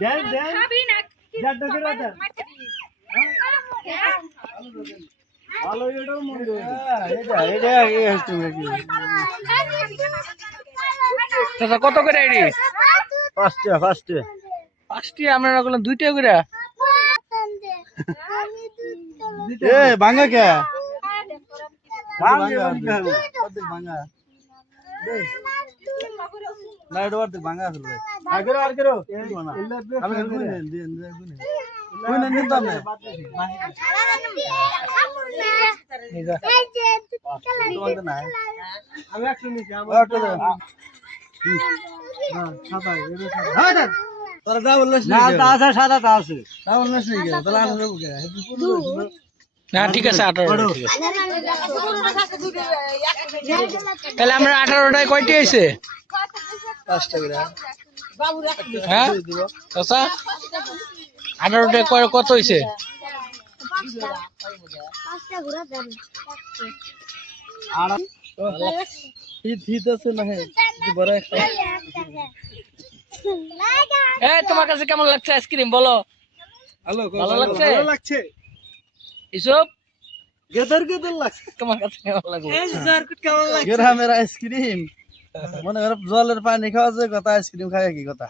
দেন দেন। খাবি না যার দরকার আছে। মারতে ভালো এটা মন্দ এটা এটা এই হচ্ছে নাকি চাচা কত করে এডি পাঁচটা পাঁচটা। পাঁচটি আমরা রাখলাম দুইটা করে। এ ভাঙা কে? ভাঙা ভাঙা। না এটা অর্ধেক ভাঙা আছে ভাই আগে আর করো আমি কই নেন দিন দিন কই নেন কই নেন দিন তামনে তোমাদের আমি একশো নিচ্ছি ও একটা দেন সাদা এটা সাদা হ্যাঁ তোরা যা বলছিস না তা আছে সাদা তা আছে বলছিস নি তাহলে না ঠিক আছে আঠারো ঠিক আছে তাহলে আমরা আঠারোটায় কয়টি হয়েছে হ্যাঁ? চাচা কত হয়েছে তোমার কাছে কেমন লাগছে আইসক্রিম? বলো। হ্যালো ভালো লাগছে? ভালো লাগছে। এসব গেদর গেদর লাগছে। তোমার কাছে কেমন লাগছে? গ্রামের আইসক্রিম। মনে করো জলের পানি খাওয়া যায় কথা আইসক্রিম খাওয়া কি কথা?